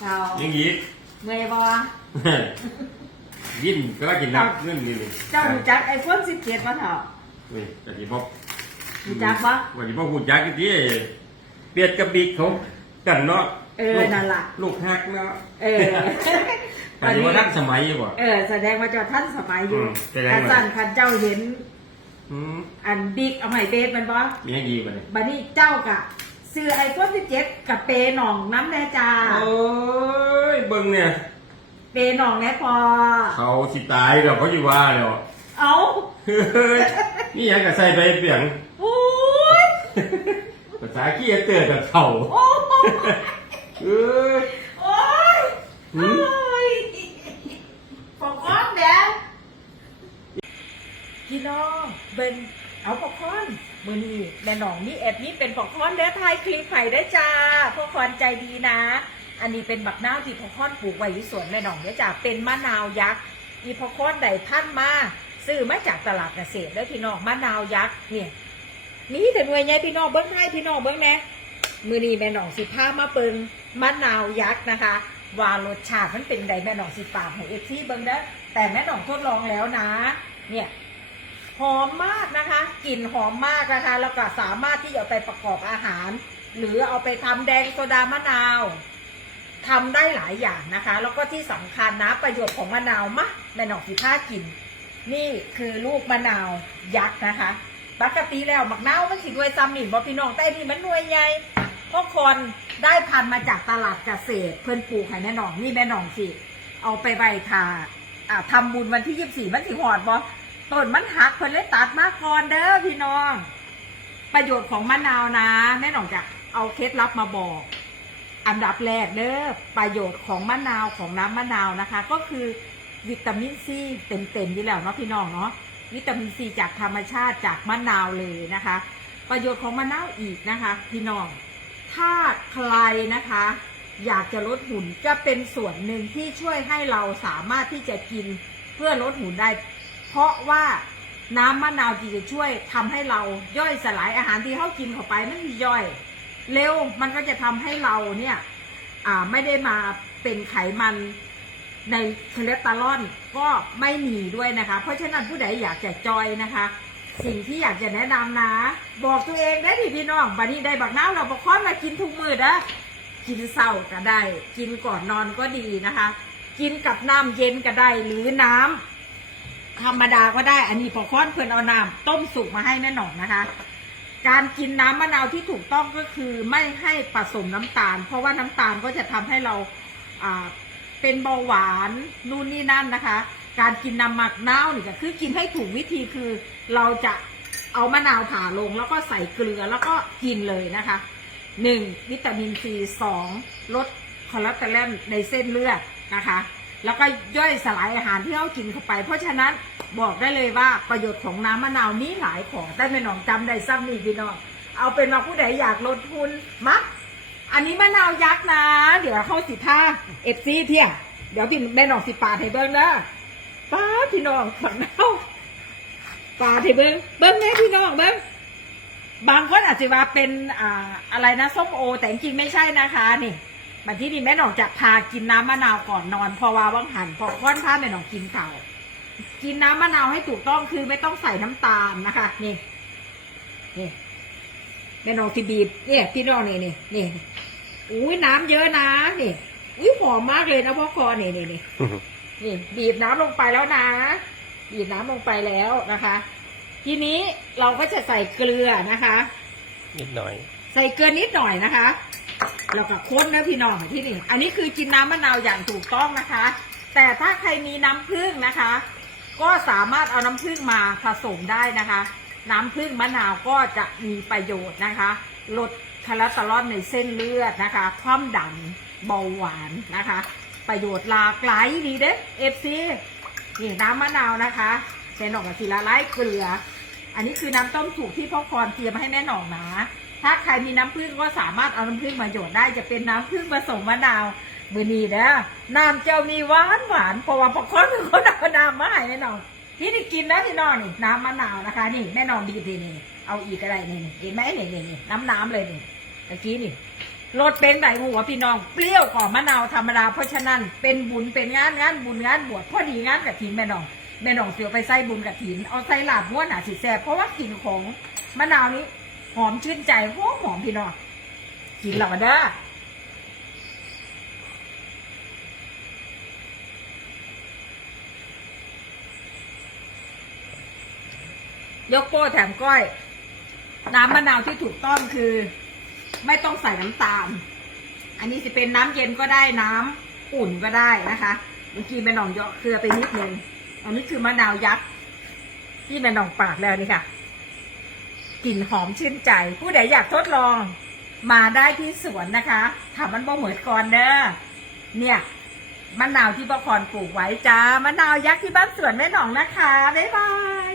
เจ้ายังยีก เมื่อยบ่ยิ้มก็กินนักเรื่องนี้เลยเจ้ารู้จักไอโฟน17บ่เฒ่านี่กะทิบอกรู้จักบ่วันนี้พ่อพูดยักษ์ที่เปียดกับบิ๊กเขากันเนาะเออนั่นล่ะลูกฮักเนาะเออแต่ว่าทักสมัยอยู่บ่เออแสดงว่าเจ้าท่านสมัยอยู่อืมแสดงคันว่าสั่นคันเจ้าเห็นอืมอันบิ๊กเอาให้เบสมันบ่มีให้ดีบ่เนี่ยบัดนี้เจ้ากะ ซื้อไอโฟน17กับเปหน่องน้ำแน่จ้าโอ้ยเบิ่งเนี่ย เปหน่องแน่พอ เขาสิตายแล้วเขาอยู่ว่าแล้วเอาเฮ้ยนี่ยังกับใส่ไปเปียงโอ้ยภาษาขี้เตือนกับเขาโอ้ยเอ้ยโอ้ยหืโอ้มยปกคอนแล้วพี่น้องเบิ่งเอาปกคอน มือนี้แม่นองนี่แอบนี้เป็นปกคอนเด้อทายคลิปไผ่ได้จ้าพวกคอนใจดีนะ อันนี้เป็นบักนาวที่พอคอนปลูกไว้ที่สวนแม่นองเนี่ยจ้าเป็นมะนาวยักษ์อีพอคอนได้พันมาซื้อมาจากตลาดเกษตรเด้พี่น้องมะนาวยักษ์เนี่ยนี่แต่หน่วยใหญ่พี่น้องเบิ้งให้พี่น้องเบิ้งแน่มือนี้แม่น้องสิพามาเปิงมะนาวยักษ์นะคะว่ารสชาติมันเป็นไดแม่น้องสิปากให้เอฟซีเบิ้งเด้แต่แม่น้องทดลองแล้วนะ เนี่ย หอมมากนะคะ กลิ่นหอมมากนะคะ แล้วก็สามารถที่จะเอาไปประกอบอาหาร หรือเอาไปทำแดงโซดามะนาวทำได้หลายอย่างนะคะ แล้วก็ที่สำคัญนะประโยชน์ของมะนาวมะแม่หนองสีผ้ากิน นี่คือลูกมะนาวยักษ์นะคะปกติแล้วมักนาวมันสิด้วยซ้ำนี่บ่พี่น้องแต่นี่มันหน่วยใหญ่พ่อคนได้พันมาจากตลาดเกษตร เพื่อนปลูกให้แม่หนองนี่แม่หนองสิเอาไปใบทาอ่าทำบุญวันที่ยี่สิบสี่มันสิหอดบ่ ต้นมันหักเพิ่นเลยตัดมาก่อนเด้อพี่น้อง ประโยชน์ของมะนาวนะแม่หนองจะเอาเคล็ดลับมาบอก อันดับแรกเด้อประโยชน์ของมะนาวของน้ำมะนาวนะคะ ก็คือวิตามินซีเต็มๆอยู่แล้วเนาะพี่น้องเนาะวิตามินซีจากธรรมชาติจากมะนาวเลยนะคะ ประโยชน์ของมะนาวอีกนะคะ พี่น้องถ้าใครนะคะ อยากจะลดหุ่นจะเป็นส่วนหนึ่งที่ช่วยให้เราสามารถที่จะกินเพื่อลดหุ่นได้ เพราะว่าน้ำมะนาวที่จะช่วยทำให้เราย่อยสลายอาหารที่เขากินเข้าไปไม่มีย่อย เร็วมันก็จะทำให้เราเนี่ยไม่ได้มาเป็นไขมันในคอเลสเตอรอลก็ไม่มีด้วยนะคะ เพราะฉะนั้นผู้ใดอยากจะจอยนะคะ สิ่งที่อยากจะแนะนำนะ บอกตัวเองได้ดิพี่น้องบัดนี้ได้บักน้ำเราบอกค้อนมากินทุกมือนะกินเศร้าก็ได้ กินก่อนนอนก็ดีนะคะ กินกับน้ำเย็นก็ได้หรือน้ำ ธรรมดาก็ได้ อันนี้พอค้อนเพิ่อนเอาน้ำต้มสุกมาให้แม่หนองนะคะ การกินน้ำมะนาวที่ถูกต้องก็คือไม่ให้ผสมน้ำตาล เพราะว่าน้ำตาลก็จะทำให้เราอ่าเป็นเบาหวานนู่นนี่นั่นนะคะ การกินน้ำหมักนาวนี่ก็คือกินให้ถูกวิธีคือ เราจะเอามะนาวผ่าลงแล้วก็ใส่เกลือแล้วก็กินเลยนะคะหนึ่งวิตามินซีสองลดคอเลสเตอรอลในเส้นเลือดนะคะ แล้วก็ย่อยสลายอาหารที่เรากินเข้าไป เพราะฉะนั้นบอกได้เลยว่าประโยชน์ของน้ำมะนาวนี้หลายของได้ไม่น้องจำได้ซ้ำนี่พี่น้องเอาเป็นว่าผู้ใดอยากลดทุนมักอันนี้มะนาวยักษ์นะ เดี๋ยวเข้าสิท่าเอฟซีเที่ยเดี๋ยวพี่แม่น้องสิปาดให้เบิ้งนะป้าพี่น้องขันเนาปาดให้เบิ้งเบิ้งแม่พี่น้องเบิ้งบางคนอาจจะว่าเป็นอ่าอะไรนะส้มโอ แต่จริงไม่ใช่นะคะนี่ บัดที่นี่แม่น้องจะพากินน้ำมะนาวก่อนนอนเพราะว่าว่างหันพอค่อนพาแม่น้องกินเข่าวกินน้ำมะนาวให้ถูกต้องคือไม่ต้องใส่น้ำตาลนะคะ นี่นี่แม่น้องที่บีบเนี่ยพี่น้องนี่นี่นี่อุ้ยน้ำเยอะนะนี่อุ้ยหอมมากเลยนะพ่อคอนี่นี่นี่นี่บีบน้ำลงไปแล้วนะ บีบน้ำลงไปแล้วนะคะ ทีนี้เราก็จะใส่เกลือนะคะ นิดหน่อย ใส่เกลือนิดหน่อยนะคะ แล้วก็ค้นนะพี่น้องที่นี่ อันนี้คือกินน้ำมะนาวอย่างถูกต้องนะคะ แต่ถ้าใครมีน้ำผึ้งนะคะ ก็สามารถเอาน้ำผึ้งมาผสมได้นะคะ น้ำผึ้งมะนาวก็จะมีประโยชน์นะคะ ลดคอเลสเตอรอลในเส้นเลือดนะคะความดันเบาหวานนะคะ ประโยชน์หลากหลายดีเด้เอฟซีนี่น้ำมะนาวนะคะใส่หน่องกับทีละไล่เกลือ อันนี้คือน้ำต้มสุกที่พ่อพรเตรียมให้แม่หน่องนะ ถ้าใครมีน้ำผึ้งก็สามารถเอาน้ำผึ้งมาโยดได้จะเป็นน้ำผึ้งผสมมะนาวมือนีนะน้ำเจ้ามีหวานหวานเพราะว่าพอพรเป็นคนเอาน้ำมาให้แม่นองที่นี่กินนะที่น้อนนี่น้ำมะนาวนะคะ นี่แม่น่องดีทีนี่เอาอีกก็ได้นี่เห็นไหมนี่นี่น้ำน้ำเลยนี่ตะกี้นี่รสเป็นไหนหัวพี่น้องเปรี้ยวกว่ามะนาวธรรมดาเพราะฉะนั้นเป็นบุญเป็นงานงานบุญงานบวชพอดีงานกระถินแม่น้องแม่น้องเสียวไปใส่บุญกระถินเอาใส่ลาบม้วนหนาสิแซ่บเพราะว่ากลิ่นของมะนาวนี้ หอมชื่นใจหอมหอมพี่น้องกินเหล่าเด้อยกโป้แถมก้อย น้ำมะนาวที่ถูกต้องคือ ไม่ต้องใส่น้ำตาล อันนี้จะเป็นน้ำเย็นก็ได้น้ำอุ่นก็ได้นะคะเมื่อกี้แม่หน่องเยาะเกลือไปนิดนึงอันนี้คือมะนาวยักษ์ที่แม่หน่องปาดแล้วนี่ค่ะ กลิ่นหอมชื่นใจ ผู้ใดอยากทดลองมาได้ที่สวนนะคะถามมันบ่เหมือนก่อนเด้อเนี่ยมะนาวที่บ่คอนปลูกไว้จ้ามะนาวยักษ์ที่บ้านสวนแม่หนองนะคะบ๊ายบาย